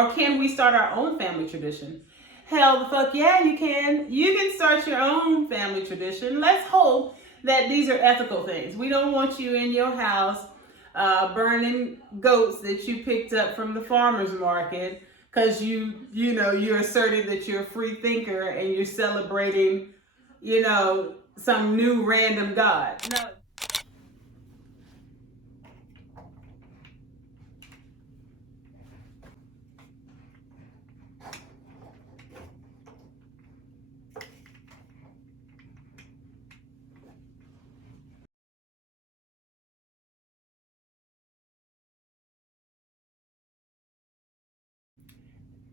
Or can we start our own family tradition? Hell the fuck yeah, you can. You can start your own family tradition. Let's hope that these are ethical things. We don't want you in your house burning goats that you picked up from the farmer's market because you're asserting that you're a free thinker and you're celebrating, some new random god. No.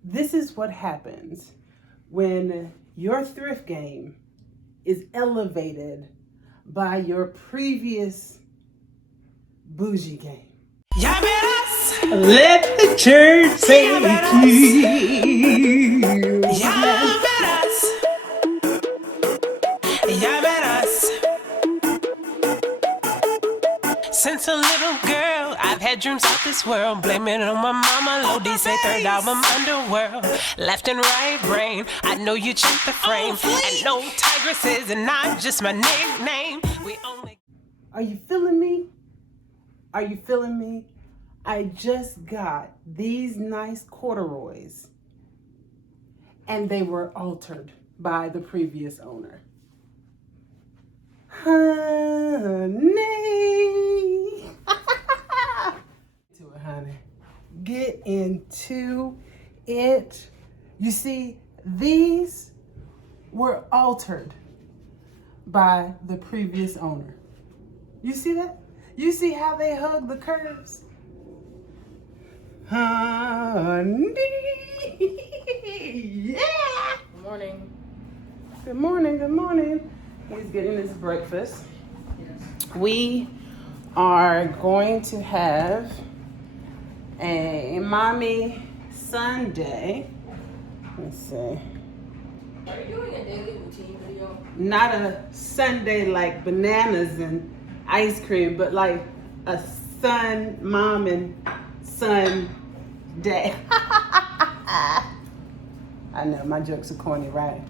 This is what happens when your thrift game is elevated by your previous bougie game. Let the church say Since a little girl, I've had dreams out this world. Blaming it on my mama, Lodi say third album Underworld. Left and right brain, I know you checked the frame. And no Tigress is not just my nickname. Are you feeling me? Are you feeling me? I just got these nice corduroys and they were altered by the previous owner. Honey. To it, honey. Get into it. You see, these were altered by the previous owner. You see that? You see how they hug the curves? Honey. Yeah. Good morning. Good morning, good morning. He's getting his breakfast. Yes. We are going to have a mommy Sunday. Let's see. Are you doing a daily routine video? Not a Sunday like bananas and ice cream, but like a mom and son day. I know, my jokes are corny, right?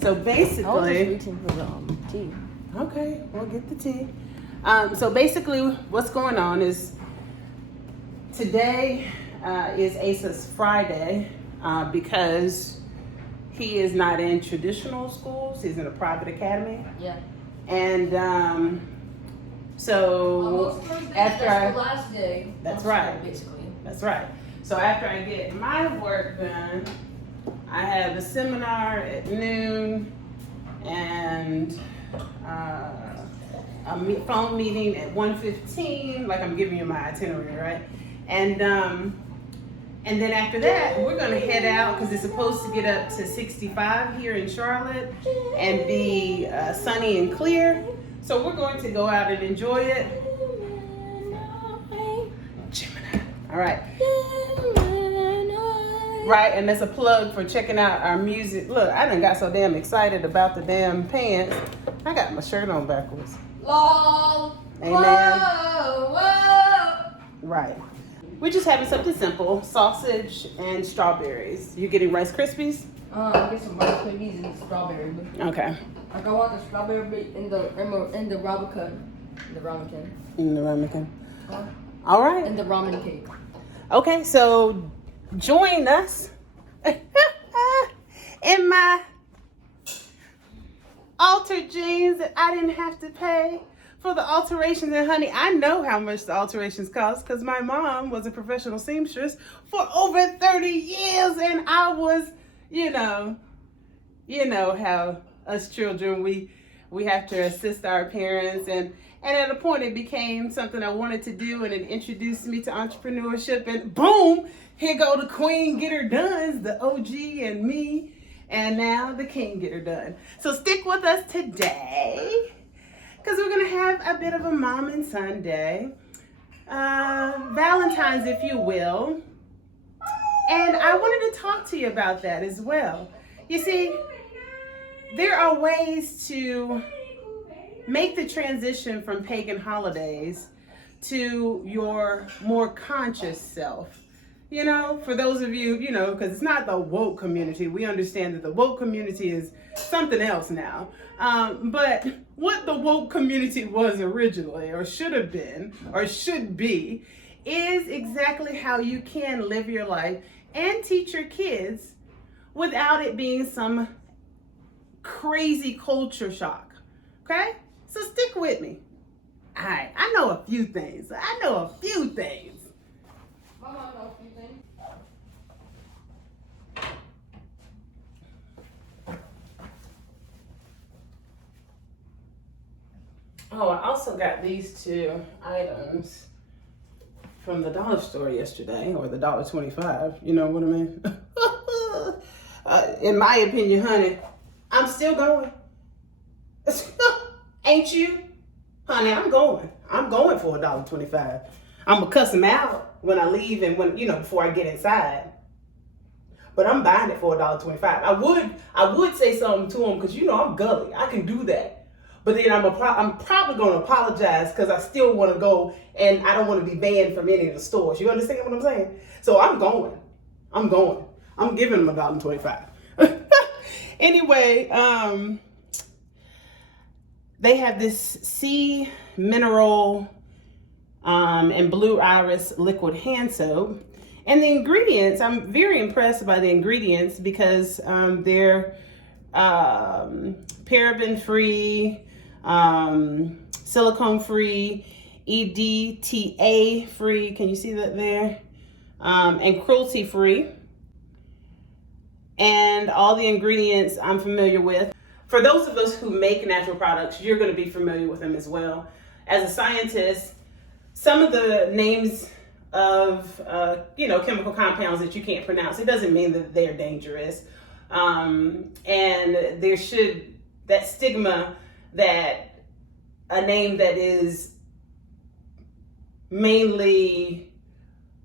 So basically, I was just reaching for the tea. Okay, we'll get the tea. So basically, what's going on is today is Asa's Friday because he is not in traditional schools. He's in a private academy. Yeah. And so after that's the last day. That's right. Basically. That's right. So after I get my work done, I have a seminar at noon and a phone meeting at 1:15. Like I'm giving you my itinerary, right? And then after that, we're gonna head out because it's supposed to get up to 65 here in Charlotte and be sunny and clear. So we're going to go out and enjoy it. Gemini. All right. Right, and that's a plug for checking out our music. Look, I done got so damn excited about the damn pants. I got my shirt on backwards. LOL. Amen. Whoa. Right. We're just having something simple, sausage and strawberries. You getting Rice Krispies? I'll get some Rice Krispies and strawberry. Okay. Like I want the strawberry in the ramen. In the ramekin. All right. And the ramen cake. Okay, so join us in my altered jeans that I didn't have to pay for the alterations. And honey, I know how much the alterations cost because my mom was a professional seamstress for over 30 years. And I was, you know how us children, we have to assist our parents. And at a point it became something I wanted to do, and it introduced me to entrepreneurship, and boom, here go the queen get her done, the OG and me, and now the king get her done. So stick with us today, because we're gonna have a bit of a mom and son day, Valentine's, if you will, and I wanted to talk to you about that as well. You see, there are ways to make the transition from pagan holidays to your more conscious self. You know, for those of you, you know, because it's not the woke community. We understand that the woke community is something else now. But what the woke community was originally, or should have been, or should be, is exactly how you can live your life and teach your kids without it being some crazy culture shock. Okay? So stick with me. All right, I know a few things. My mom knows a few things. Oh, I also got these two items from the dollar store yesterday, or the $1.25. You know what I mean? In my opinion, honey, I'm still going. Ain't you? Honey, I'm going. I'm going for $1.25. I'm gonna cuss them out when I leave and when, you know, before I get inside. But I'm buying it for $1.25. I would say something to them because, you know, I'm gully. I can do that. But then I'm probably going to apologize because I still want to go and I don't want to be banned from any of the stores. You understand what I'm saying? So I'm going. I'm giving them $1.25. Anyway, they have this sea mineral and blue iris liquid hand soap. And the ingredients, I'm very impressed by the ingredients because they're paraben free, silicone free, EDTA free. Can you see that there? And cruelty free. And all the ingredients I'm familiar with. For those of us who make natural products, you're going to be familiar with them as well. As a scientist, some of the names of chemical compounds that you can't pronounce, it doesn't mean that they're dangerous. And that stigma that a name that is mainly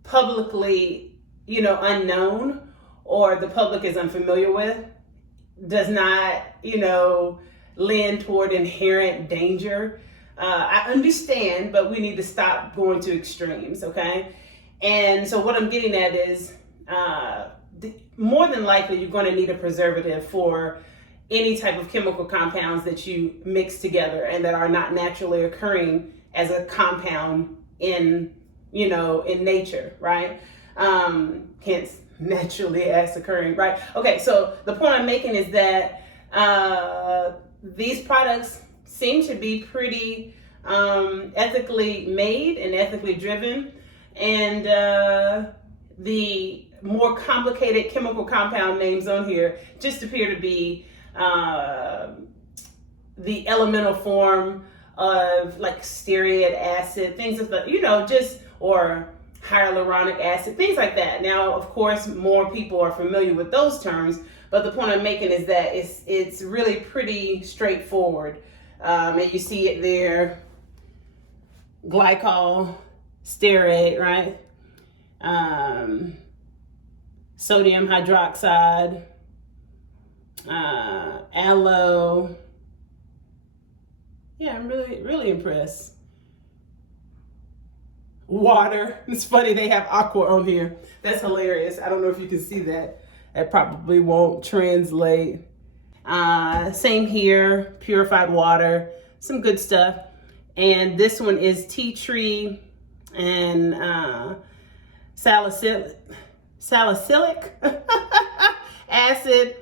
publicly, unknown, or the public is unfamiliar with, does not, lend toward inherent danger. I understand, but we need to stop going to extremes, okay? And so what I'm getting at is, more than likely, you're going to need a preservative for any type of chemical compounds that you mix together and that are not naturally occurring as a compound in nature, right? Hence, naturally as occurring, right? Okay, so the point I'm making is that these products seem to be pretty ethically made and ethically driven, and the more complicated chemical compound names on here just appear to be the elemental form of like stearic acid, things of the, or hyaluronic acid, things like that. Now, of course, more people are familiar with those terms, but the point I'm making is that it's really pretty straightforward. And you see it there, glycol, stearate, right? Sodium hydroxide, aloe. Yeah, I'm really impressed. Water. It's funny they have aqua on here. That's hilarious. I don't know if you can see that. That probably won't translate. Same here, purified water, some good stuff. And this one is tea tree and salicylic acid,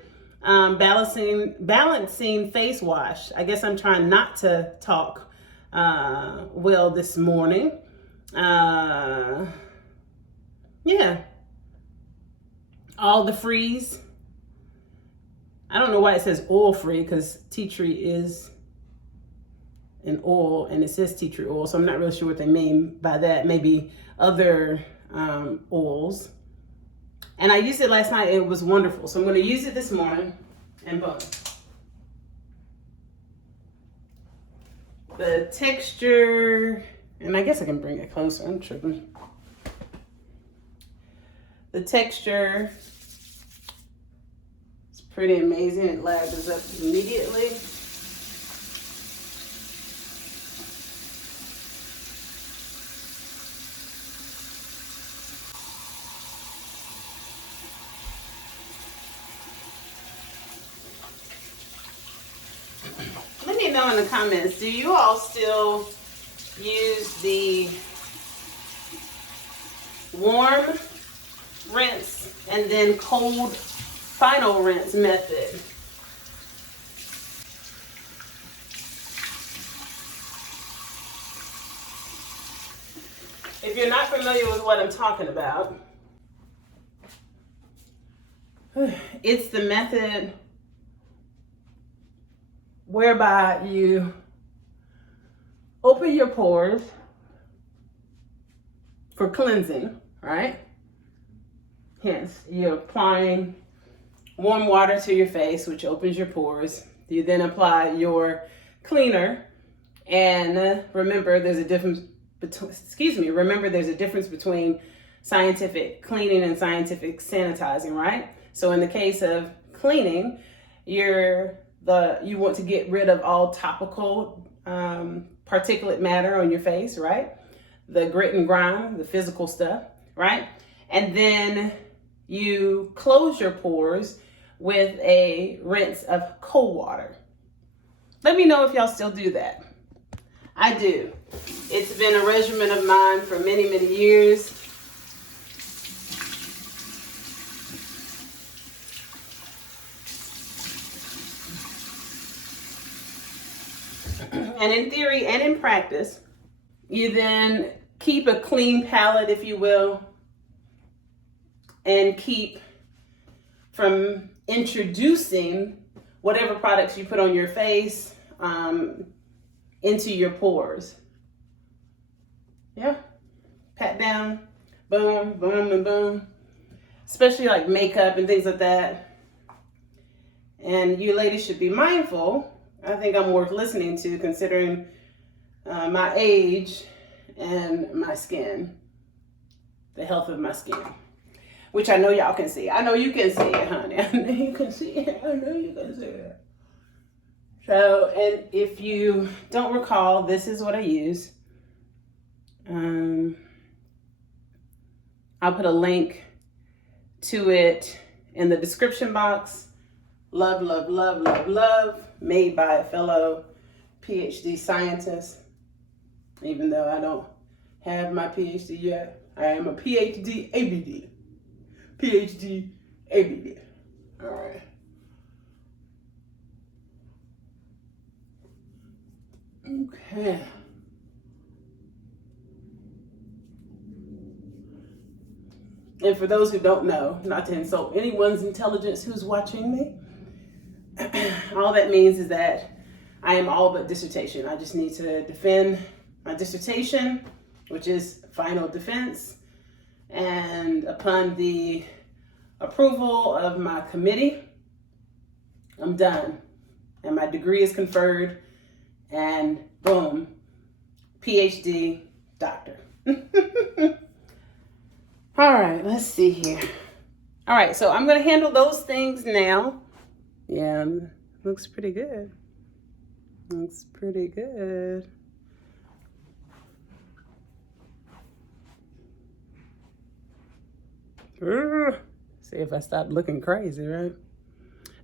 balancing face wash. I guess I'm trying not to talk well this morning. Yeah. All the freeze. I don't know why it says oil free, because tea tree is an oil and it says tea tree oil, so I'm not really sure what they mean by that. Maybe other oils. And I used it last night. It was wonderful. So I'm going to use it this morning, and boom. The texture, and I guess I can bring it closer. I'm tripping. The texture is pretty amazing. It lathers up immediately. me know in the comments, do you all still use the warm rinse and then cold final rinse method? If you're not familiar with what I'm talking about, it's the method whereby you open your pores for cleansing, right? Hence, you're applying warm water to your face, which opens your pores. You then apply your cleaner, and remember there's a difference between scientific cleaning and scientific sanitizing, right? So in the case of cleaning, you want to get rid of all topical particulate matter on your face, right? The grit and grime, the physical stuff, right? And then you close your pores with a rinse of cold water. Let me know if y'all still do that. I do. It's been a regimen of mine for many, many years. And in theory and in practice, you then keep a clean palate, if you will, and keep from introducing whatever products you put on your face into your pores. Yeah. Pat down, boom, boom, and boom. Especially like makeup and things like that. And you ladies should be mindful. I think I'm worth listening to considering my age and my skin, the health of my skin, which I know y'all can see. I know you can see it, honey. I know you can see it. I know you can see it. So, and if you don't recall, this is what I use. I'll put a link to it in the description box. Love, love, love, love, love. Made by a fellow PhD scientist. Even though I don't have my PhD yet, I am a PhD ABD. PhD ABD. All right. Okay. And for those who don't know, not to insult anyone's intelligence who's watching me, all that means is that I am all but dissertation. I just need to defend my dissertation, which is final defense. And upon the approval of my committee, I'm done. And my degree is conferred, and boom, PhD doctor. All right, let's see here. All right, so I'm gonna handle those things now. Yeah, looks pretty good. Looks pretty good. See if I stop looking crazy, right?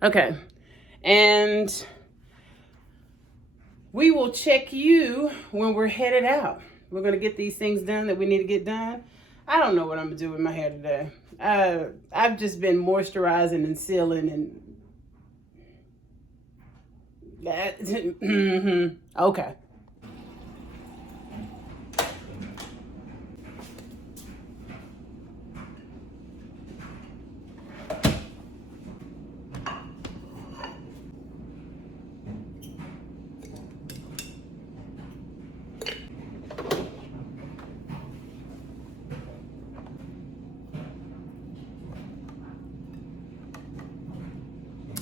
Okay, and we will check you when we're headed out. We're gonna get these things done that we need to get done. I don't know what I'm gonna do with my hair today. I've just been moisturizing and sealing and that. Okay.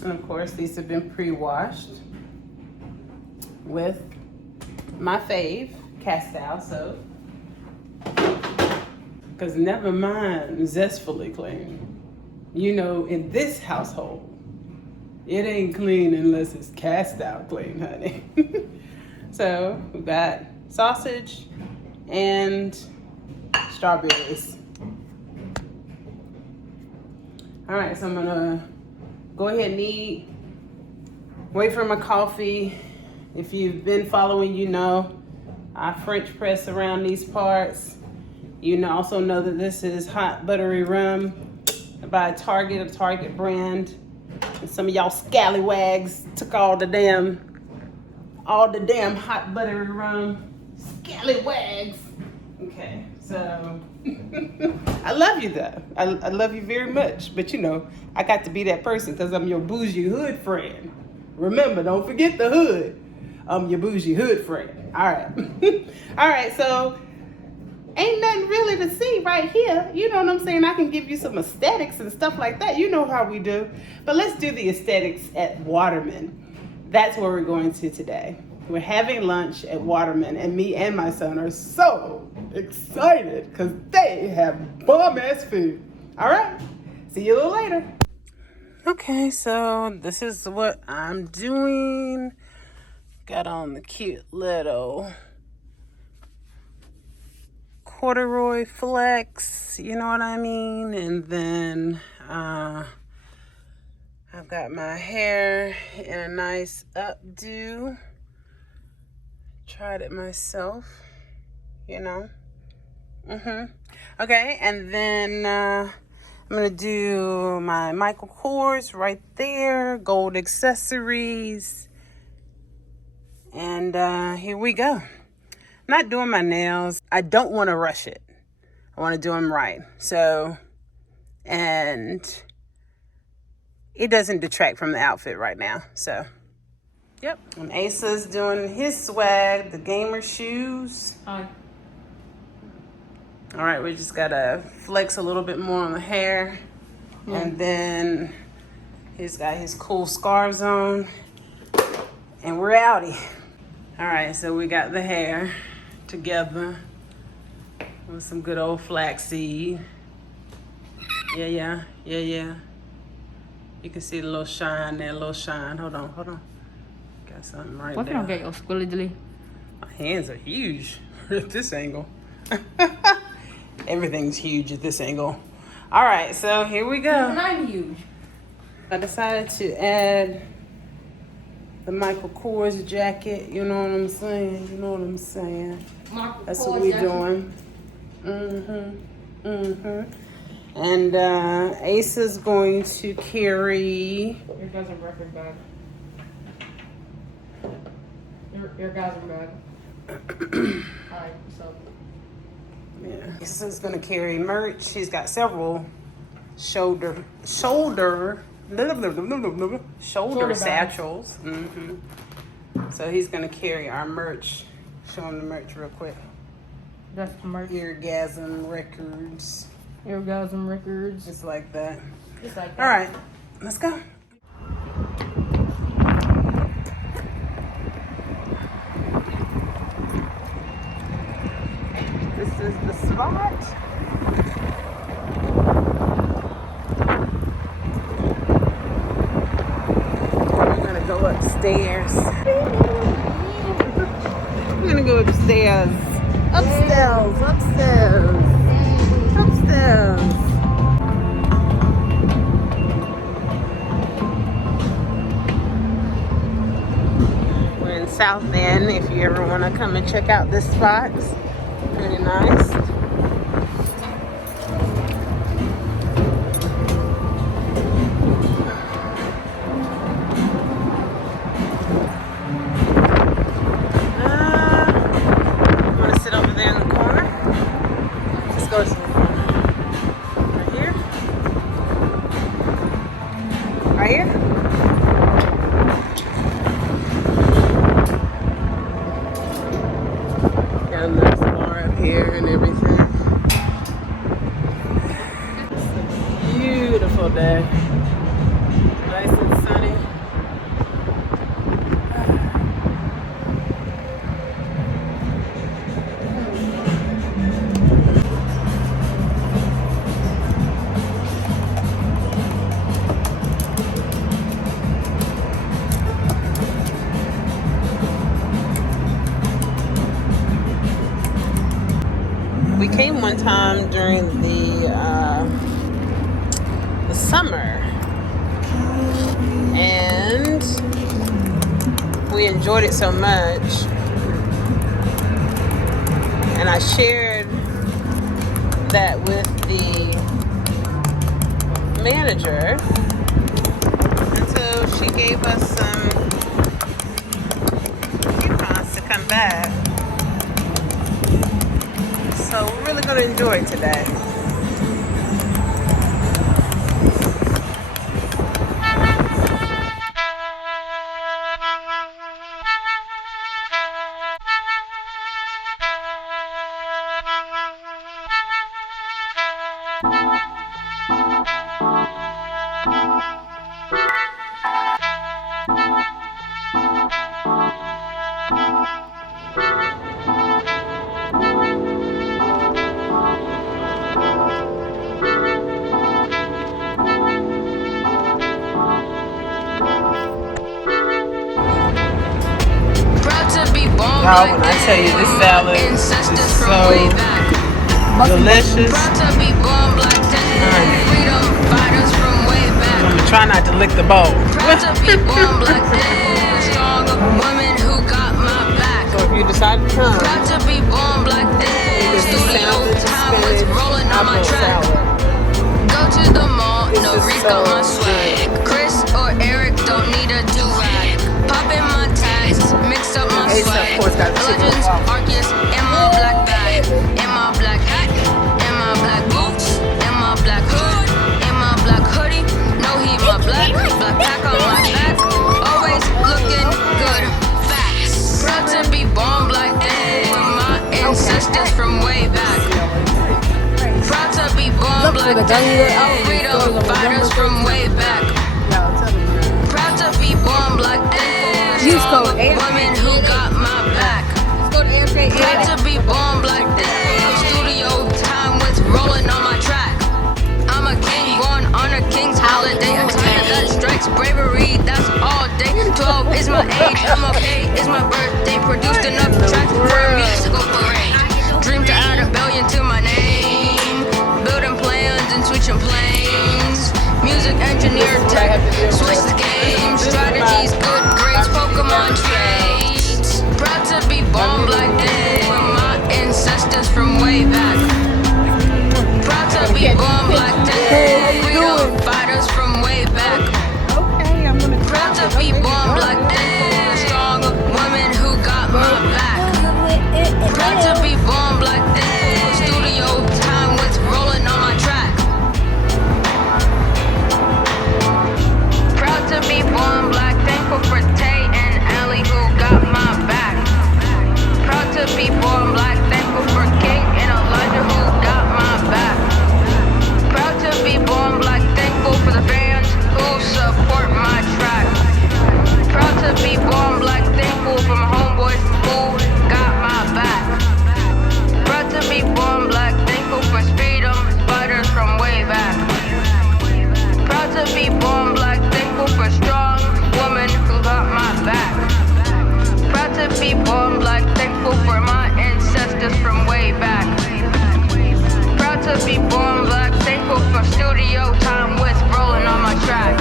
And of course, these have been pre-washed with my fave, Castile soap. Because never mind zestfully clean. You know, in this household, it ain't clean unless it's Castile clean, honey. So we've got sausage and strawberries. All right, so I'm gonna go ahead and eat, wait for my coffee, If you've been following, you know I French press around these parts. You also know that this is hot buttery rum by a Target brand. And some of y'all scallywags took all the damn hot buttery rum. Scallywags. Okay, so I love you though. I love you very much. But you know, I got to be that person because I'm your bougie hood friend. Remember, don't forget the hood. I'm your bougie hood friend. All right. All right, so ain't nothing really to see right here. You know what I'm saying? I can give you some aesthetics and stuff like that. You know how we do. But let's do the aesthetics at Waterman. That's where we're going to today. We're having lunch at Waterman, and me and my son are so excited because they have bomb-ass food. All right, see you a little later. Okay, so this is what I'm doing. Got on the cute little corduroy flex, you know what I mean? And then I've got my hair in a nice updo. Tried it myself, you know. Okay, and then I'm gonna do my Michael Kors right there, gold accessories, and here we go. I'm not doing my nails. I don't want to rush it. I want to do them right. So, and it doesn't detract from the outfit right now. So, yep. And Asa's doing his swag, the gamer shoes. Hi. All right, we just gotta flex a little bit more on the hair. And then he's got his cool scarves on. And we're outie. All right, so we got the hair together with some good old flaxseed. Yeah. You can see the little shine there, Hold on. Got something right What there. if I don't get your squilly dilly? My hands are huge at this angle. Everything's huge at this angle. All right, so here we go. And I'm huge. I decided to add the Michael Kors jacket. You know what I'm saying? That's what we're doing. And Asa's going to carry. Eargasm record bag. Eargasm bag. Hi, what's up? Yeah. Asa's gonna carry merch. She's got several shoulder satchels. So he's gonna carry our merch. Show him the merch real quick. That's the merch. Eargasm Records. Eargasm records. It's like that. Just like that. All right, let's go. This is the spot. We're gonna go upstairs. We're gonna go upstairs. Upstairs. We're in South End if you ever want to come and check out this spot. It's pretty nice. I'm going to sit over there in the corner. Let's go to the corner. Right here? Got a nice bar up here and everything. Beautiful day. Nice and sunny. We came one time during the summer, and we we enjoyed it so much. And I shared that with the manager. And so she gave us some coupons to come back. So we're really going to enjoy it today. Y'all, when I tell you this salad is so delicious, I'm gonna try not to lick the bowl. So if you decide to come, it's a sandwich, spinach, apple salad. Go to the mall, This no is Rick so on my swag. Chris or Eric don't need a do-rag. Pop in my tags, mix up my Asa, swag. of course, got the chicken Legends, waffle. Arceus, in my black bag, in my black hat, in my black boots, in my black hood, in my black hoodie. No, he my black pack on my back. Always looking good, facts. Proud to be born black, thankful for my ancestors from way back. Proud to be born black, freedom fighters from way back. Proud to be born black, thankful women who got my back. Proud to be born black, studio time with rolling on my track. I'm a king born on a king's holiday. A time that strikes bravery, that's all day. 12 is my age, I'm okay, it's my birthday. Produced enough tracks for a musical parade. Dream to add a billion to my name. Building plans and switching planes. Music engineer tech, switch the game. Strategies, good grades, Pokemon trades. Proud to be born black, for my ancestors from way back. Proud to be born black, freedom fighters from way back. Okay, I'm gonna Proud to be born black, strong women who got my back. Proud to be born black, studio time with rolling on my track. Proud to be born black, thankful for Tay and Allie who got my back. Proud to be born black, thankful for King and Elijah who got my back. Proud to be born black, thankful for the fans who support my track. Proud to be born black, thankful for my homeboys who got my back. Proud to be born black, thankful for freedom fighters from way back. Proud to be born black, thankful for strong women who got my back. Proud to be born black, thankful for my ancestors from way back. Proud to be born black, thankful for studio time with rolling on my track.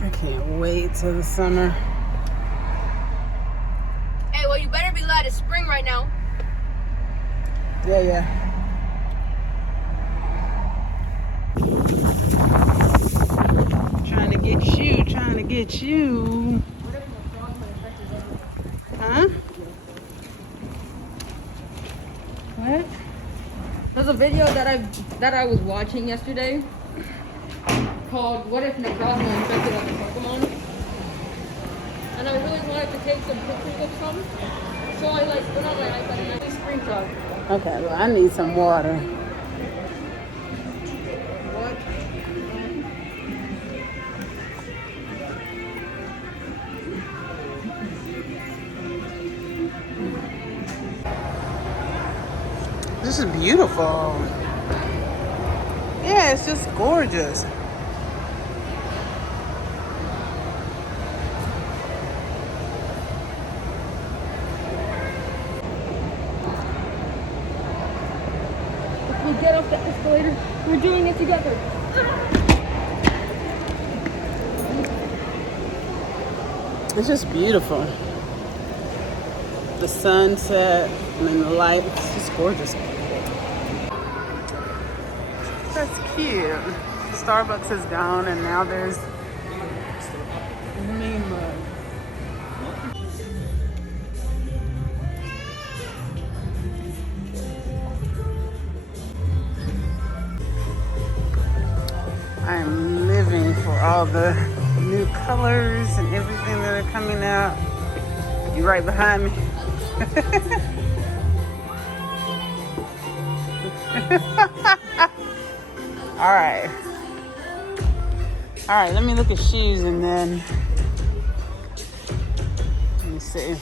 I can't wait till the summer. Hey, well, you better be glad it's spring right now. Yeah. Trying to get you. Huh? What? There's a video that I was watching yesterday called "What If Necrozma Infected Like a Pokemon?" And I really wanted to take some pictures of some, so I went on my iPad and I took a screenshot. Okay, well, I need some water. What? This is beautiful. Yeah, it's just gorgeous. Get off the escalator. We're doing it together. It's just beautiful. The sunset and then the light. It's just gorgeous. That's cute. Starbucks is gone and now there's me mug. I am living for all the new colors and everything that are coming out. You right behind me. All right. All right, let me look at shoes and then let me see.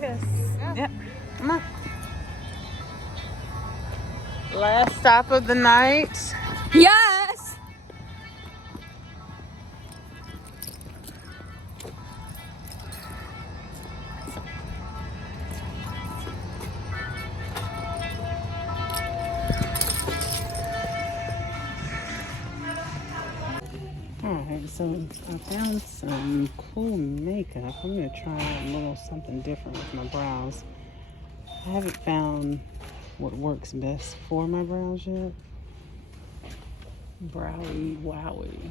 Yes. Yep. Come on. Last stop of the night. Yes! Alright, so I found some cool makeup. I'm going to try a little something different with my brows. I haven't found what works best for my brows yet. Browy wowie.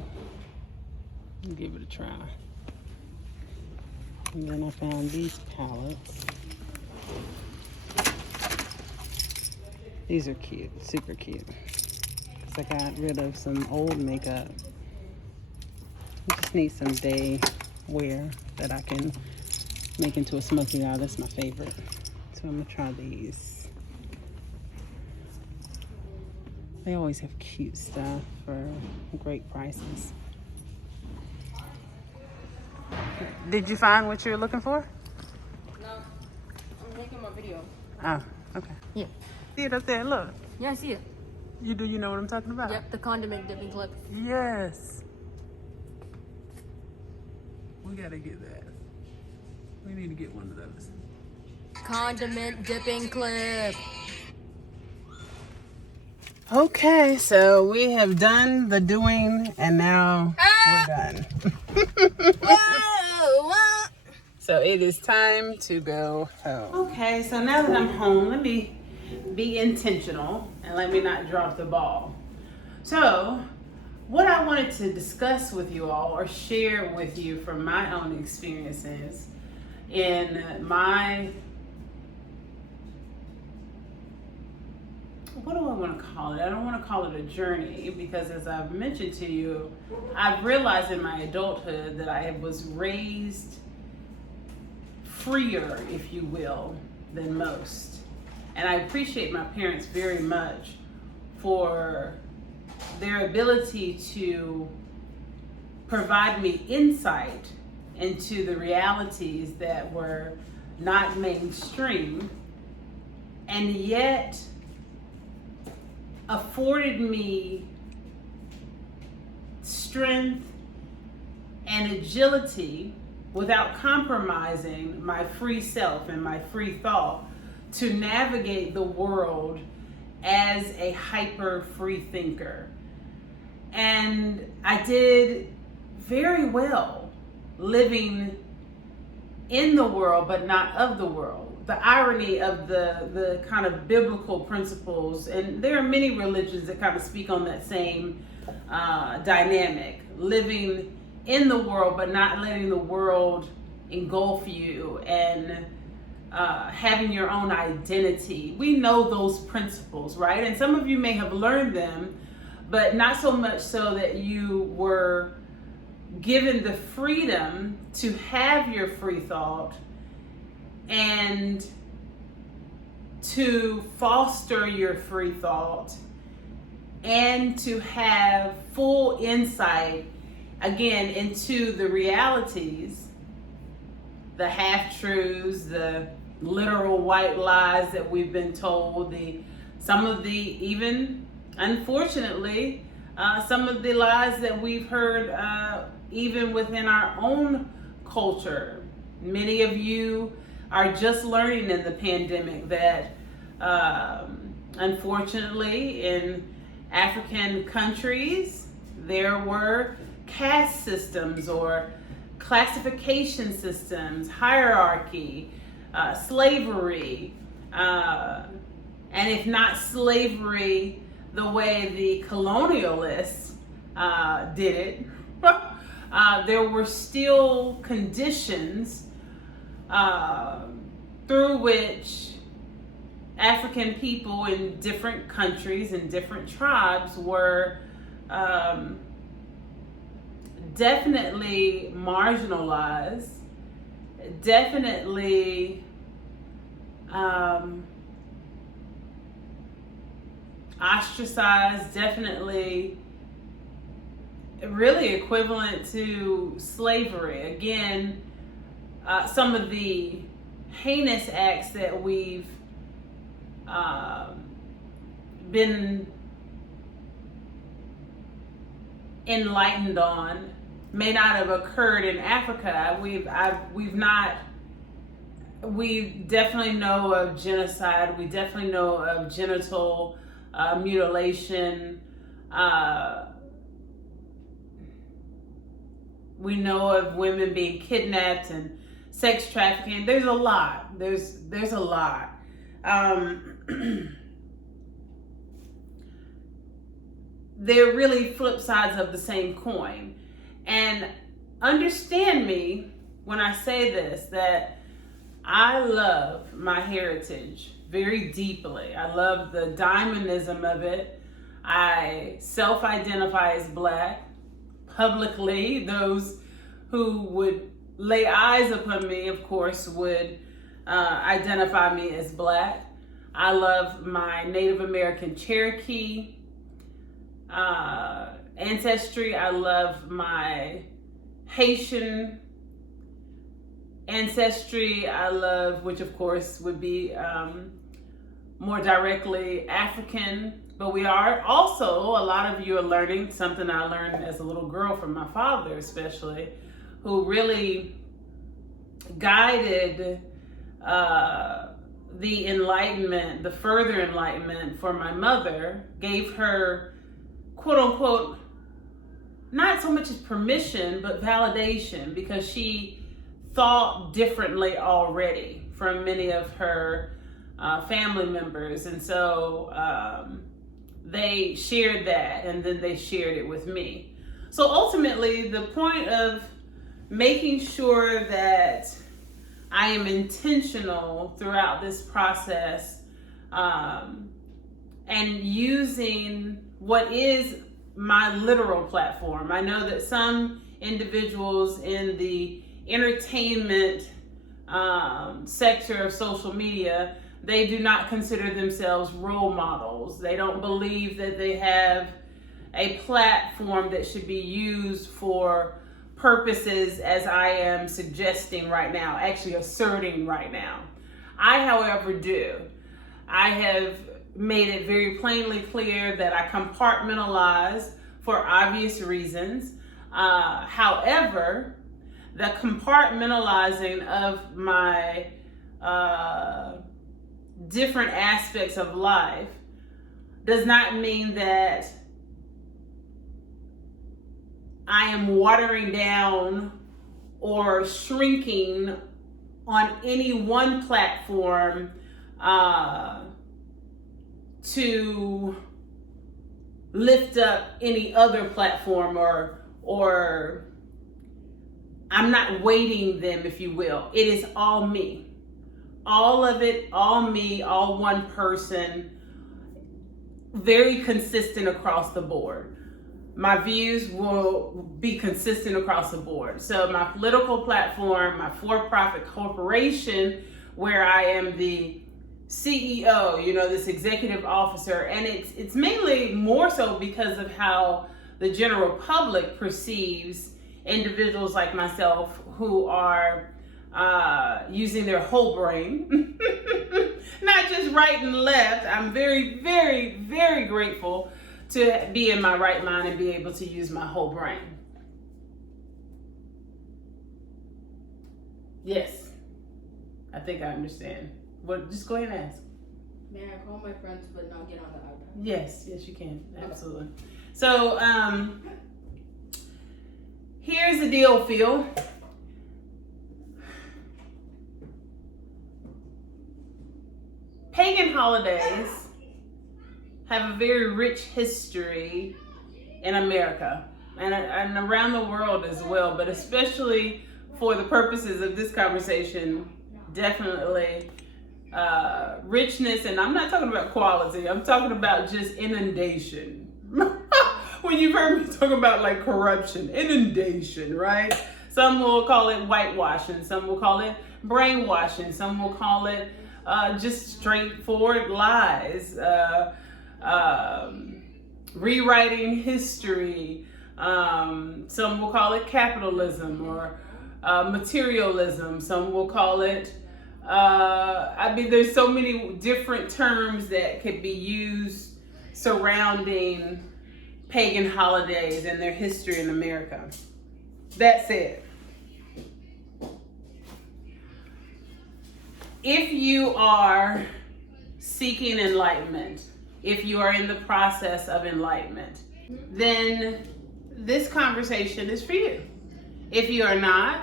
I'll give it a try. And then I found these palettes. These are cute, super cute. Because I got rid of some old makeup. I just need some day wear that I can make into a smoky eye. That's my favorite. So I'm gonna try these. They always have cute stuff for great prices. Did you find what you're looking for? No. I'm making my video. Oh, okay. Yeah. See it up there, look. Yeah, I see it. You know what I'm talking about? Yep, the condiment dipping clip. Yes. We gotta get that. We need to get one of those. Condiment dipping clip. Okay, so we have done the doing and now we're done. Whoa! So it is time to go home. Okay, so now that I'm home, let me be intentional and let me not drop the ball. So what I wanted to discuss with you all or share with you from my own experiences in my, what do I want to call it? I don't want to call it a journey because as I've mentioned to you, I've realized in my adulthood that I was raised freer, if you will, than most. And I appreciate my parents very much for their ability to provide me insight into the realities that were not mainstream and yet afforded me strength and agility without compromising my free self and my free thought to navigate the world as a hyper free thinker. And I did very well living in the world, but not of the world. The irony of the kind of biblical principles, and there are many religions that kind of speak on that same dynamic, living in the world, but not letting the world engulf you and having your own identity. We know those principles, right? And some of you may have learned them, but not so much so that you were given the freedom to have your free thought and to foster your free thought and to have full insight again into the realities, the half-truths, the literal white lies that we've been told, the some of the, even unfortunately, some of the lies that we've heard even within our own culture. Many of you are just learning in the pandemic that unfortunately in African countries there were caste systems or classification systems, hierarchy, slavery, and if not slavery the way the colonialists did it, there were still conditions through which African people in different countries and different tribes were definitely marginalized, definitely ostracized, definitely really equivalent to slavery. Again, some of the heinous acts that we've been enlightened on may not have occurred in Africa. We definitely know of genocide. We definitely know of genital mutilation. We know of women being kidnapped and sex trafficking. There's a lot. There's a lot. They're really flip sides of the same coin. And understand me when I say this, that I love my heritage very deeply. I love the diamondism of it. I self-identify as Black. Publicly, those who would lay eyes upon me, of course, would identify me as Black. I love my Native American Cherokee ancestry. I love my Haitian ancestry. I love, which of course would be more directly African. But we are also, a lot of you are learning something I learned as a little girl from my father, especially, who really guided the enlightenment, the further enlightenment for my mother, gave her, quote unquote, not so much as permission, but validation, because she thought differently already from many of her family members. And so they shared that, and then they shared it with me. So ultimately, the point of making sure that I am intentional throughout this process and using what is my literal platform. I know that some individuals in the entertainment sector of social media, they do not consider themselves role models. They don't believe that they have a platform that should be used for purposes as I am suggesting right now, actually asserting right now. I, however, do. I have made it very plainly clear that I compartmentalize for obvious reasons. However, the compartmentalizing of my different aspects of life does not mean that I am watering down or shrinking on any one platform to lift up any other platform, or I'm not weighting them, if you will. It is all me. All of it, all me, all one person, very consistent across the board. My views will be consistent across the board. So my political platform, my for-profit corporation, where I am the CEO, this executive officer, and it's mainly more so because of how the general public perceives individuals like myself who are using their whole brain not just right and left. I'm very, very, very grateful to be in my right mind and be able to use my whole brain. Yes, I think I understand. What? Just go ahead and ask. May I call my friends but not get on the iPad? Yes, yes, you can. Absolutely. So, here's the deal, Phil. Pagan holidays have a very rich history in America and around the world as well, but especially for the purposes of this conversation, definitely richness, and I'm not talking about quality, I'm talking about just inundation. When you've heard me talk about like corruption, inundation, right? Some will call it whitewashing, some will call it brainwashing, some will call it just straightforward lies, rewriting history. Some will call it capitalism or materialism. Some will call it, there's so many different terms that could be used surrounding pagan holidays and their history in America. That said, if you are seeking enlightenment, if you are in the process of enlightenment, then this conversation is for you. If you are not,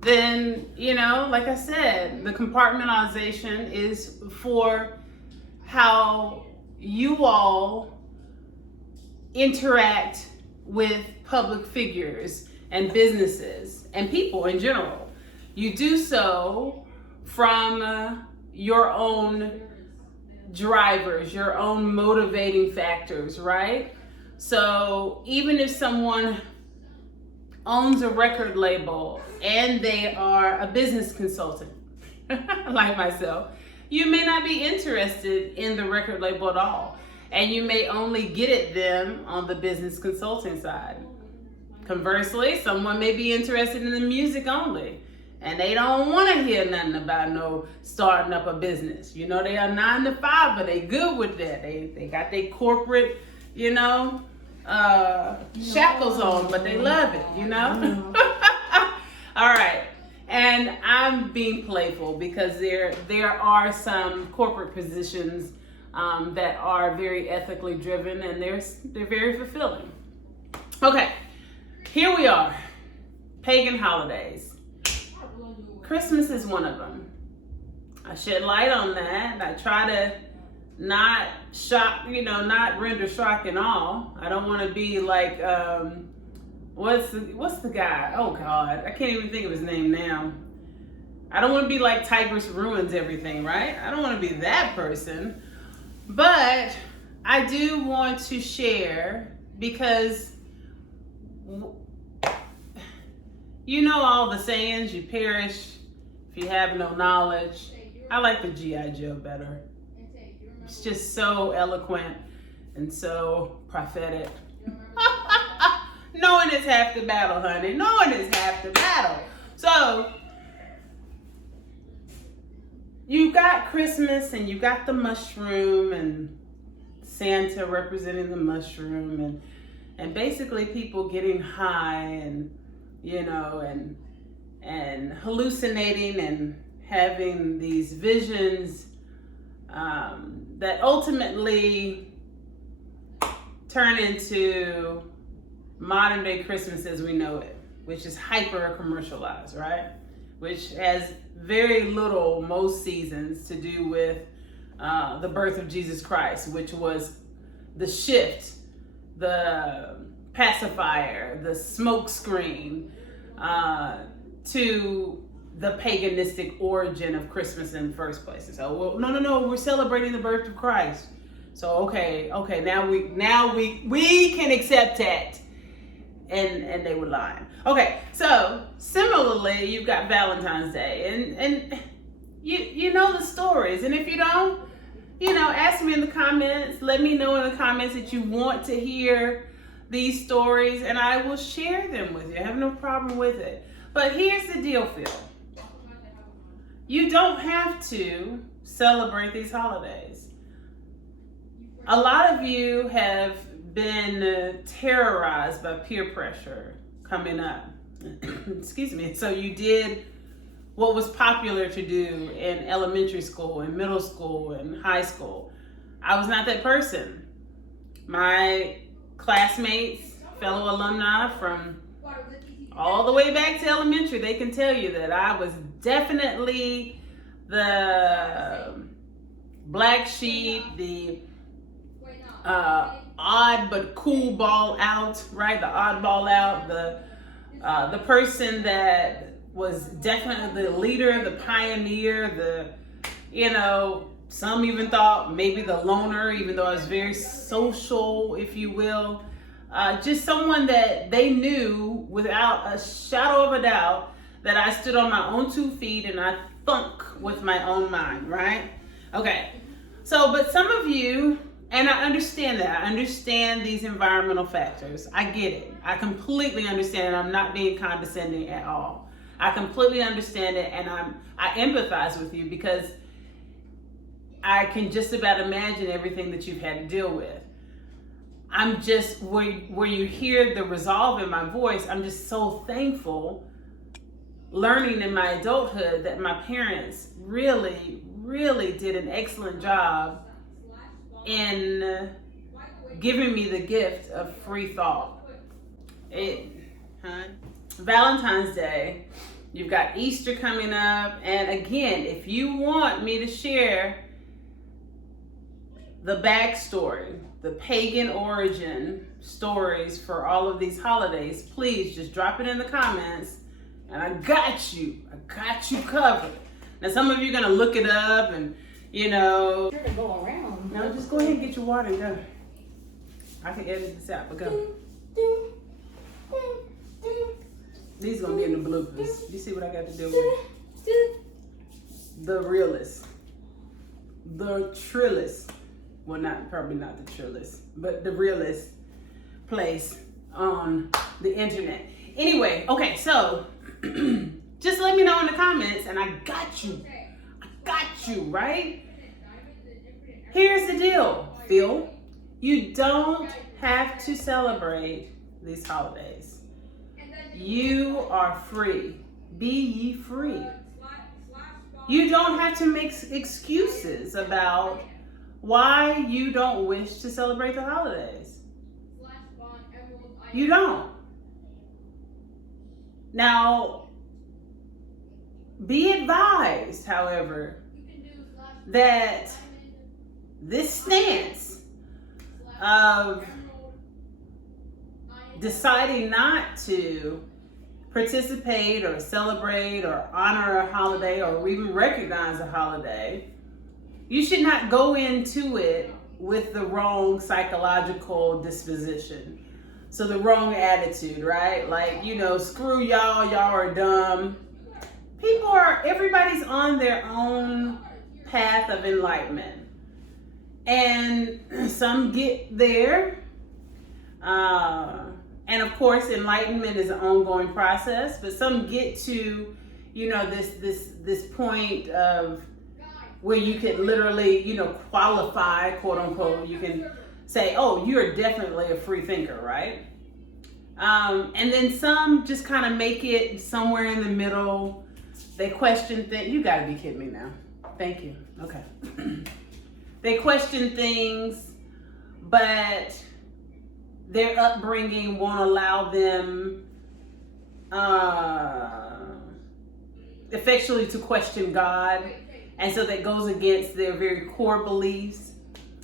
then, like I said, the compartmentalization is for how you all interact with public figures and businesses and people in general. You do so from your own drivers, your own motivating factors, right? So even if someone owns a record label and they are a business consultant, like myself, you may not be interested in the record label at all. And you may only get at them on the business consulting side. Conversely, someone may be interested in the music only. And they don't want to hear nothing about no starting up a business. They are 9 to 5, but they good with that. They got their corporate, shackles on, but they love it, All right. And I'm being playful because there are some corporate positions that are very ethically driven, and they're very fulfilling. Okay, here we are. Pagan holidays. Christmas is one of them. I shed light on that. I try to not shock, not render shock and awe. I don't want to be like, what's the guy? Oh God, I can't even think of his name now. I don't want to be like Tigress ruins everything, right? I don't want to be that person. But I do want to share because all the sayings, you perish if you have no knowledge. I like the G.I. Joe better. It's just so eloquent and so prophetic. Knowing is half the battle, honey. Knowing is half the battle. So, you got Christmas and you got the mushroom and Santa representing the mushroom and basically people getting high and and hallucinating and having these visions that ultimately turn into modern day Christmas as we know it, which is hyper commercialized, right? Which has very little, most seasons, to do with the birth of Jesus Christ, which was the shift, the pacifier, the smoke screen to the paganistic origin of Christmas in the first place. And so, well, no, we're celebrating the birth of Christ. So okay, now we can accept that. And they were lying. Okay, so similarly, you've got Valentine's Day, and you know the stories. And if you don't, ask me in the comments. Let me know in the comments that you want to hear these stories, and I will share them with you. I have no problem with it. But here's the deal, Phil. You don't have to celebrate these holidays. A lot of you have been terrorized by peer pressure coming up. Excuse me. So you did what was popular to do in elementary school, in middle school, and high school. I was not that person. My classmates, fellow alumni from all the way back to elementary, they can tell you that I was definitely the black sheep, the odd but cool ball out, right? The oddball out, the person that was definitely the leader, the pioneer, some even thought maybe the loner, even though I was very social, if you will. Just someone that they knew without a shadow of a doubt that I stood on my own 2 feet and I thunk with my own mind, right? Okay. So, but some of you, and I understand that. I understand these environmental factors. I get it. I completely understand it. I'm not being condescending at all. I completely understand it, and I empathize with you because I can just about imagine everything that you've had to deal with. I'm just, where you hear the resolve in my voice, I'm just so thankful learning in my adulthood that my parents really, really did an excellent job in giving me the gift of free thought. Valentine's Day, you've got Easter coming up, and again, if you want me to share the backstory, the pagan origin stories for all of these holidays, please just drop it in the comments, and I got you covered. Now some of you are gonna look it up and You're gonna go around. no, just go ahead and get your water and go. I can edit this out, but go. These gonna be in the bloopers. You see what I got to deal with? The realest, the trillest. Well, probably not the trillest, but the realest place on the internet. Anyway, okay, so just let me know in the comments, and I got you, right? Here's the deal, Phil. You don't have to celebrate these holidays. You are free. Be ye free. You don't have to make excuses about why you don't wish to celebrate the holidays. You don't. Now, be advised, however, that this stance of deciding not to participate or celebrate or honor a holiday or even recognize a holiday, you should not go into it with the wrong psychological disposition. So the wrong attitude, right? Like, screw y'all are dumb. Everybody's on their own path of enlightenment. And some get there. And of course, enlightenment is an ongoing process, but some get to, this point of where you can literally, qualify, quote unquote. You can say, oh, you're definitely a free thinker, right? And then some just kind of make it somewhere in the middle. They question things. You gotta be kidding me now. Thank you. Okay. They question things, but their upbringing won't allow them effectually to question God. And so that goes against their very core beliefs.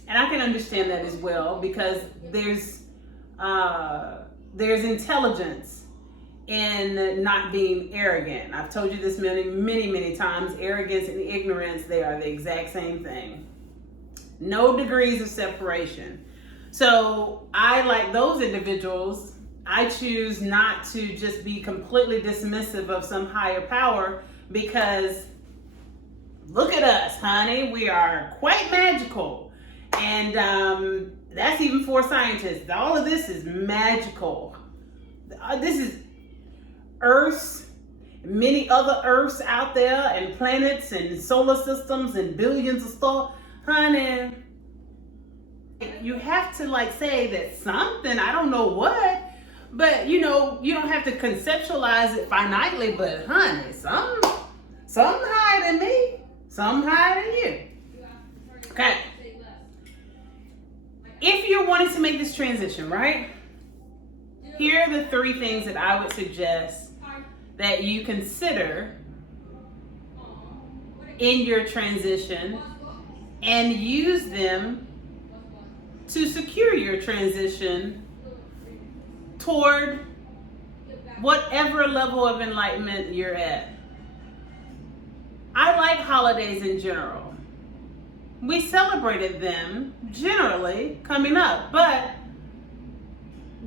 And I can understand that as well, because there's intelligence in not being arrogant. I've told you this many times. Arrogance and ignorance, they are the exact same thing. No degrees of separation. So I, like those individuals, I choose not to just be completely dismissive of some higher power, because look at us, honey. We are quite magical. And that's even for scientists. All of this is magical. This is Earth's many other Earths out there and planets and solar systems and billions of stars. Honey, you have to like say that something, I don't know what, but you know, you don't have to conceptualize it finitely, but honey, something higher than me, something higher than you. Okay. If you're wanting to make this transition, right? Here are the 3 things that I would suggest that you consider in your transition and use them to secure your transition toward whatever level of enlightenment you're at. I like holidays in general. We celebrated them generally coming up, but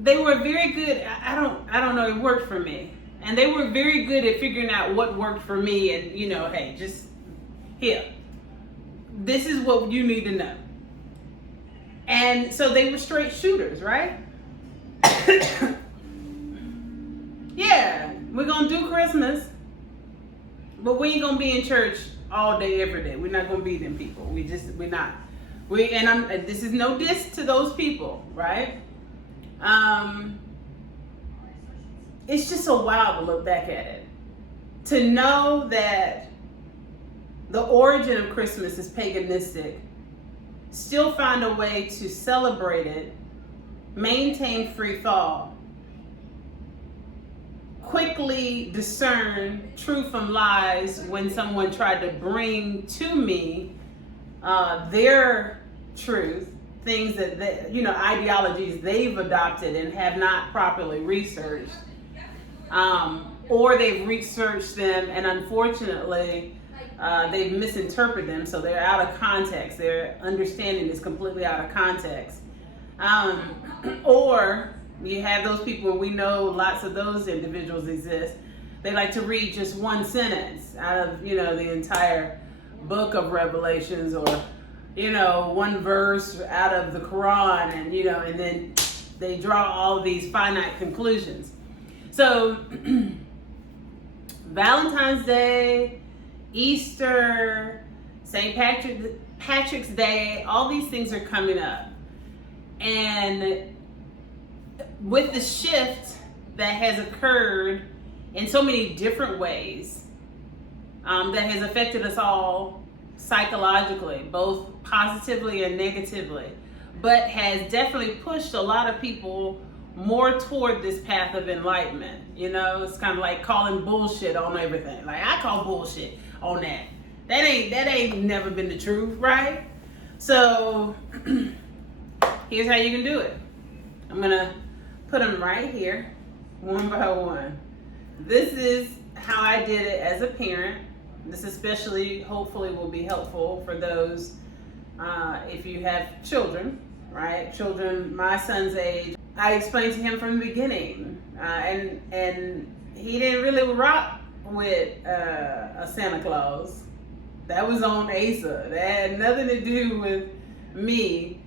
they were very good. I don't know, it worked for me. And they were very good at figuring out what worked for me and, you know, hey, just here. This is what you need to know. And so they were straight shooters, right? Yeah, we're gonna do Christmas, but we ain't gonna be in church all day, every day. We're not gonna be them people. We're not. This is no diss to those people, right? It's just so wild to look back at it. To know that the origin of Christmas is paganistic, still find a way to celebrate it, maintain free thought, quickly discern truth from lies when someone tried to bring to me their truth, things that they, you know, ideologies they've adopted and have not properly researched, or they've researched them and unfortunately they've misinterpreted them, so they're out of context. Their understanding is completely out of context. Or you have those people, and we know lots of those individuals exist. They like to read just one sentence out of, you know, the entire book of Revelations, or, you know, one verse out of the Quran, and, you know, and then they draw all these finite conclusions. So Valentine's Day, Easter, St. Patrick's Day, all these things are coming up. And with the shift that has occurred in so many different ways, that has affected us all psychologically, both positively and negatively, but has definitely pushed a lot of people more toward this path of enlightenment. You know, it's kind of like calling bullshit on everything. Like, I call bullshit on that. That ain't never been the truth, right? So here's how you can do it. I'm gonna put them right here, one by one. This is how I did it as a parent. This especially, hopefully, will be helpful for those if you have children, right? Children my son's age. I explained to him from the beginning, and he didn't really rock with a Santa Claus. That was on Asa. That had nothing to do with me,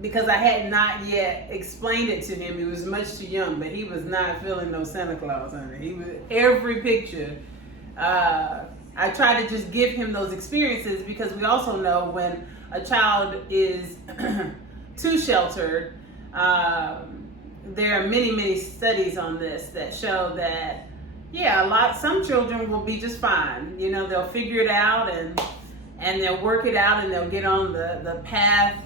because I had not yet explained it to him. He was much too young, but he was not feeling no Santa Claus. He was every picture. I try to just give him those experiences, because we also know when a child is too sheltered, there are many studies on this that show that, yeah, some children will be just fine. You know, they'll figure it out and they'll work it out, and they'll get on the path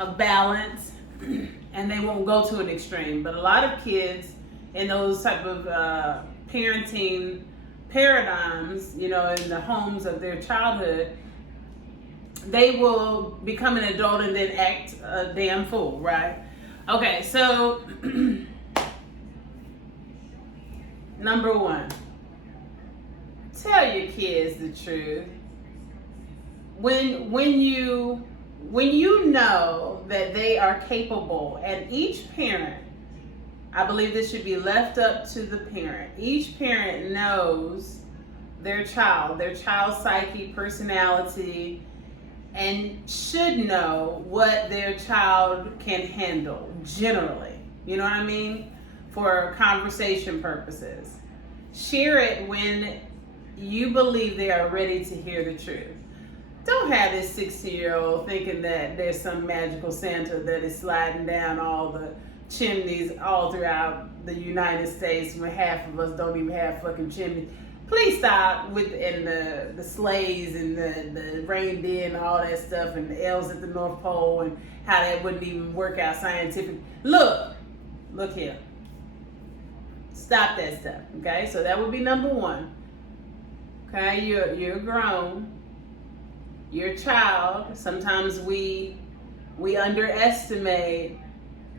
of balance, and they won't go to an extreme. But a lot of kids in those type of parenting paradigms, you know, in the homes of their childhood, they will become an adult and then act a damn fool, right? Okay, so number one, tell your kids the truth. When you know that they are capable, and each parent, I believe this should be left up to the parent. Each parent knows their child's psyche, personality, and should know what their child can handle generally. You know what I mean? For conversation purposes. Share it when you believe they are ready to hear the truth. Don't have this 16-year-old thinking that there's some magical Santa that is sliding down all the chimneys all throughout the United States when half of us don't even have fucking chimneys. Please stop with the sleighs and the reindeer and all that stuff and the elves at the North Pole and how that wouldn't even work out scientifically. Look here. Stop that stuff, okay? So that would be number one. Okay, you're grown. You're a child. Sometimes we underestimate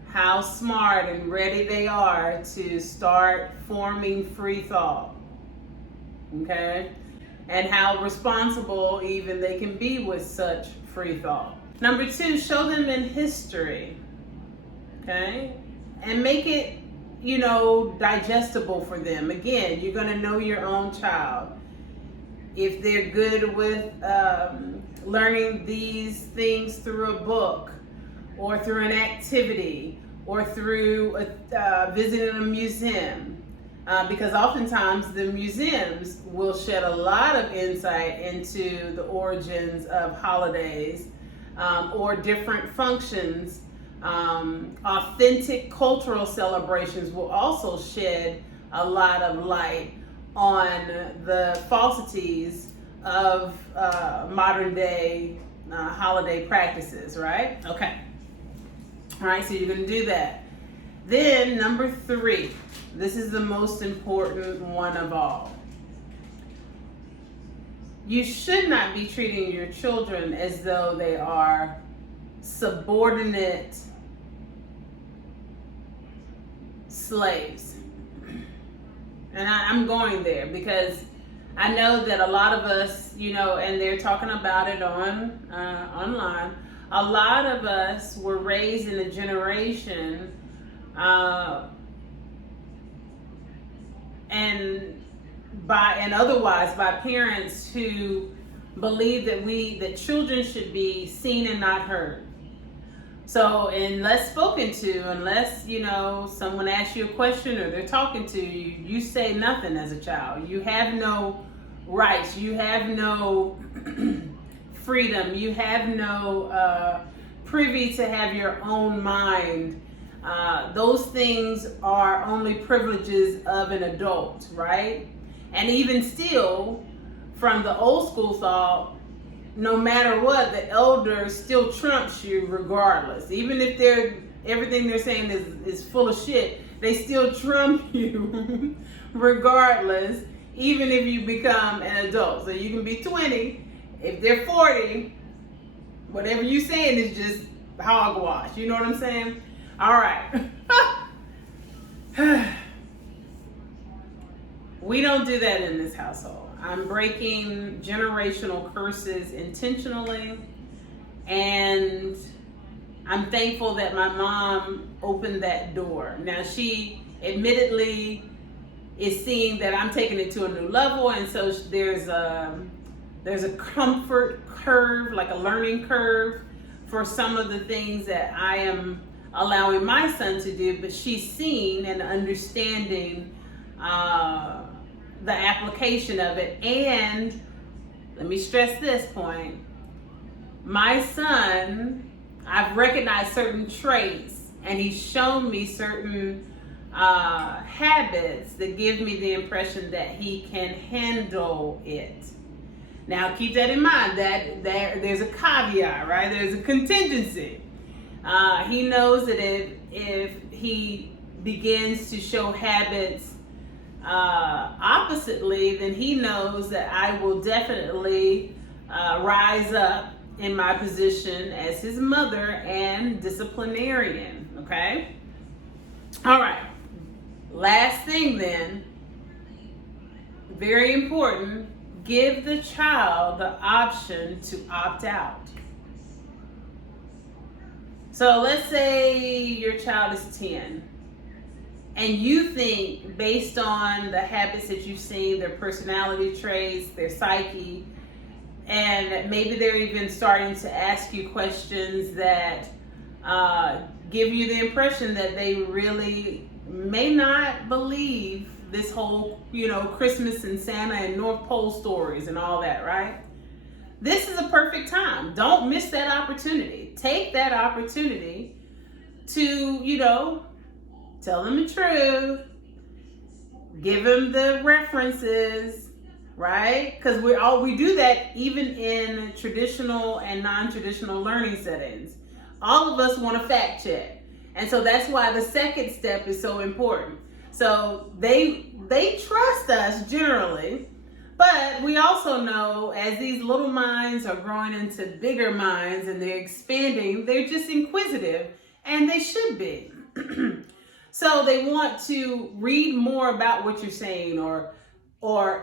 how smart and ready they are to start forming free thought. Okay? And how responsible even they can be with such free thought. Number two, show them in history. Okay? And make it, digestible for them. Again, you're going to know your own child. If they're good with learning these things through a book or through an activity or through visiting a museum. Because oftentimes the museums will shed a lot of insight into the origins of holidays or different functions. Authentic cultural celebrations will also shed a lot of light on the falsities of modern day holiday practices, right? Okay. All right, so you're going to do that. Then number three, this is the most important one of all. You should not be treating your children as though they are subordinate slaves. And I'm going there because I know that a lot of us, and they're talking about it online, a lot of us were raised in a generation and otherwise by parents who believe that children should be seen and not heard. So unless spoken to, unless someone asks you a question or they're talking to you, you say nothing as a child. You have no rights. You have no freedom. You have no privy to have your own mind. Those things are only privileges of an adult, right? And even still, from the old school thought, no matter what, the elder still trumps you regardless. Even if everything they're saying is full of shit, they still trump you regardless, even if you become an adult. So you can be 20, if they're 40, whatever you're saying is just hogwash. You know what I'm saying? All right. We don't do that in this household. I'm breaking generational curses intentionally, and I'm thankful that my mom opened that door. Now, she admittedly is seeing that I'm taking it to a new level, and so there's a comfort curve, like a learning curve for some of the things that I am allowing my son to do, but she's seeing and understanding the application of it. And let me stress this point. My son, I've recognized certain traits, and he's shown me certain habits that give me the impression that he can handle it. Now, keep that in mind, that there's a caveat, right? There's a contingency. He knows that if he begins to show habits oppositely, then he knows that I will definitely rise up in my position as his mother and disciplinarian, okay? All right, last thing then, very important, give the child the option to opt out. So let's say your child is 10 and you think, based on the habits that you've seen, their personality traits, their psyche, and maybe they're even starting to ask you questions that give you the impression that they really may not believe this whole, Christmas and Santa and North Pole stories and all that, right? This is a perfect time. Don't miss that opportunity. Take that opportunity to, tell them the truth. Give them the references, right? Because we do that even in traditional and non-traditional learning settings. All of us want to fact check. And so that's why the second step is so important. So they trust us generally, but we also know as these little minds are growing into bigger minds and they're expanding, they're just inquisitive, and they should be. So they want to read more about what you're saying, or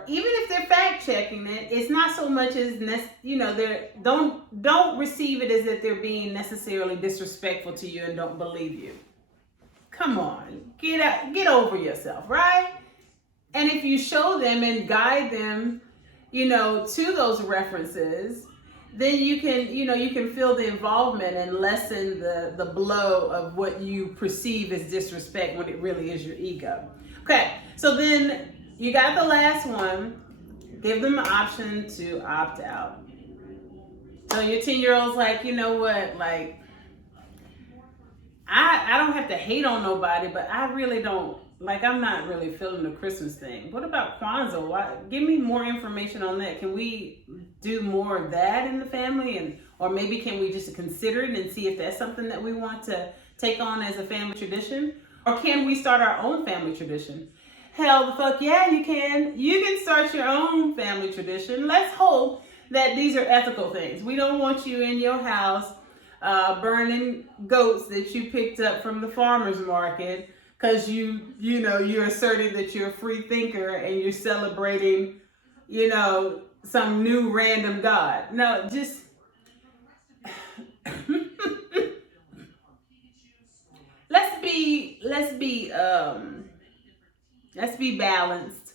even if they're fact checking it, it's not so much as they don't receive it as if they're being necessarily disrespectful to you and don't believe you. Come on, get over yourself, right? And if you show them and guide them, to those references, then you can feel the involvement and lessen the blow of what you perceive as disrespect when it really is your ego. Okay, so then you got the last one. Give them the option to opt out. So your 10-year-old's like, you know what, like, I don't have to hate on nobody, but I really don't, like, I'm not really feeling the Christmas thing. What about Kwanzaa? Give me more information on that. Can we do more of that in the family? Or maybe can we just consider it and see if that's something that we want to take on as a family tradition? Or can we start our own family tradition? Hell the fuck yeah, you can. You can start your own family tradition. Let's hope that these are ethical things. We don't want you in your house burning goats that you picked up from the farmer's market because you're asserting that you're a free thinker and you're celebrating, some new random god. No, just let's be balanced,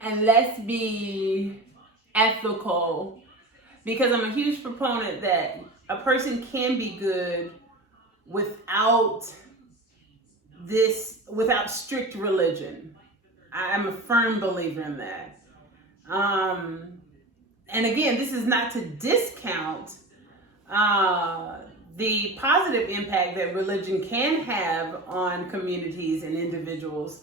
and let's be ethical, because I'm a huge proponent that a person can be good without strict religion. I'm a firm believer in that. And again, this is not to discount the positive impact that religion can have on communities and individuals.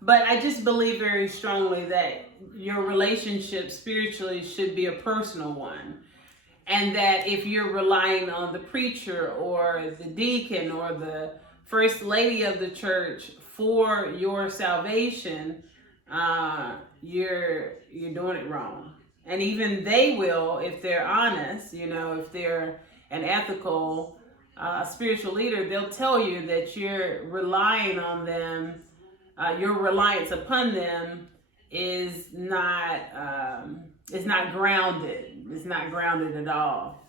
But I just believe very strongly that your relationship spiritually should be a personal one. And that if you're relying on the preacher or the deacon or the first lady of the church for your salvation, you're doing it wrong. And even they will, if they're honest, if they're an ethical spiritual leader, they'll tell you that you're relying on them. Your reliance upon them is not grounded. It's not grounded at all.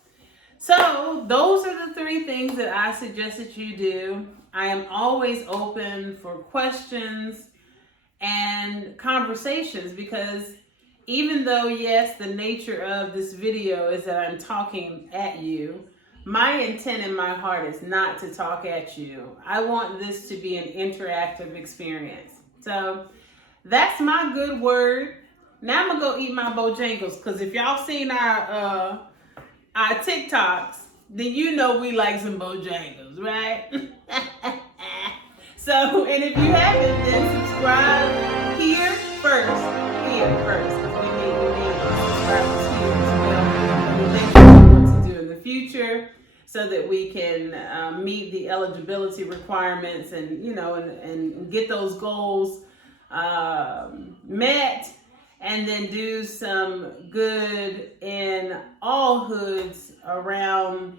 So those are the 3 things that I suggest that you do. I am always open for questions and conversations, because even though, yes, the nature of this video is that I'm talking at you, my intent in my heart is not to talk at you. I want this to be an interactive experience. So that's my good word. Now I'm gonna go eat my Bojangles, because if y'all seen our TikToks, then we like some Bojangles, right? So, and if you haven't, then subscribe here first, because we need subscribers here as well. And we'll think about what to do in the future, so that we can meet the eligibility requirements and and get those goals met, and then do some good in all hoods around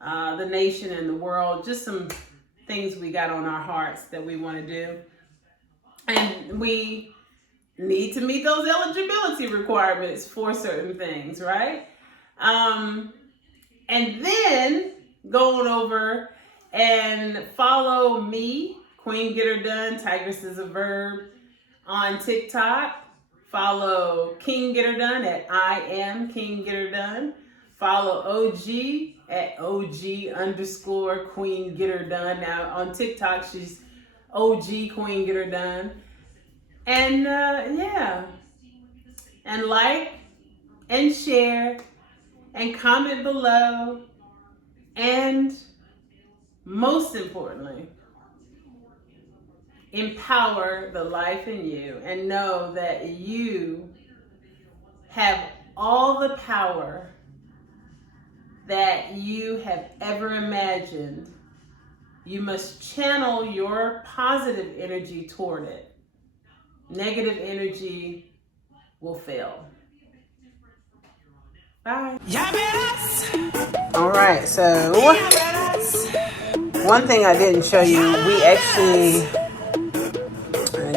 the nation and the world. Just some things we got on our hearts that we want to do, and we need to meet those eligibility requirements for certain things, right? And then going over and follow me, Queen Get Her Done, Tigress is a Verb, on TikTok. Follow King Get Her Done at I am King Get Her Done. Follow OG at OG_Queen Get Her Done. Now on TikTok, she's OG Queen Get Her Done. And yeah. And like and share and comment below. And most importantly, empower the life in you and know that you have all the power that you have ever imagined. You must channel your positive energy toward it. Negative energy will fail. Bye. All right, so one thing I didn't show you, we actually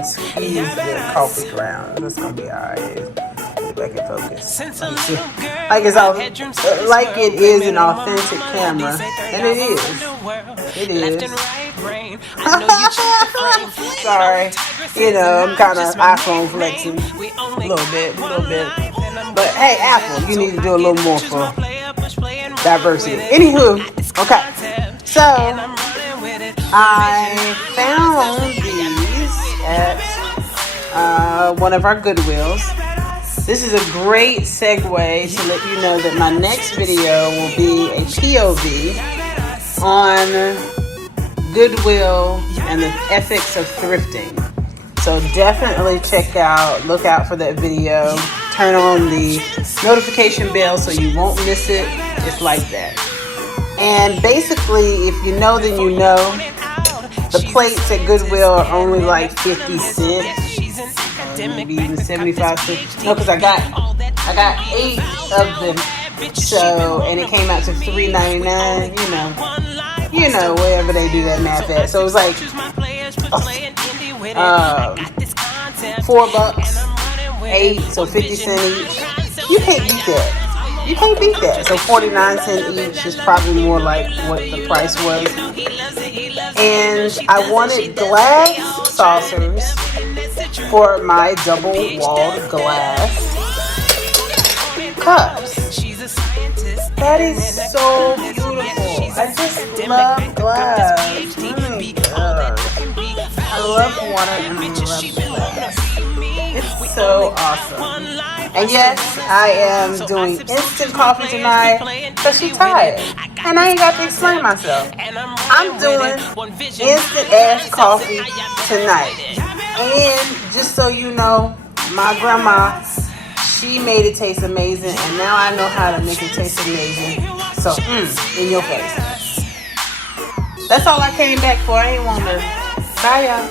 squeeze the coffee ground. That's gonna be alright. Get back in focus. Like it is an authentic camera, and it is. It is. Sorry, I'm kind of iPhone flexing a little bit. But hey, Apple, you need to do a little more for diversity. Anywho, okay. So I found these at one of our Goodwills. This is a great segue to let you know that my next video will be a POV on Goodwill and the ethics of thrifting. So definitely look out for that video. Turn on the notification bell so you won't miss it. It's like that. And basically, if you know, then you know. The plates at Goodwill are only like 50 cents. Maybe even 75 cents. No, because I got 8 of them. So, and it came out to $3.99. You know, wherever they do that math at. So it was like $4, 8, so 50 cents each. You can't beat that. So 49 cents each is probably more like what the price was. And I wanted glass saucers for my double-walled glass cups. That is so beautiful. I just love glass. I love water and I love glass. It's so awesome. And yes, I am doing instant coffee tonight because she's tired. And I ain't got to explain myself. I'm doing instant ass coffee tonight. And just so you know, my grandma, she made it taste amazing. And now I know how to make it taste amazing. So, in your face. That's all I came back for. I ain't want to. Bye, y'all.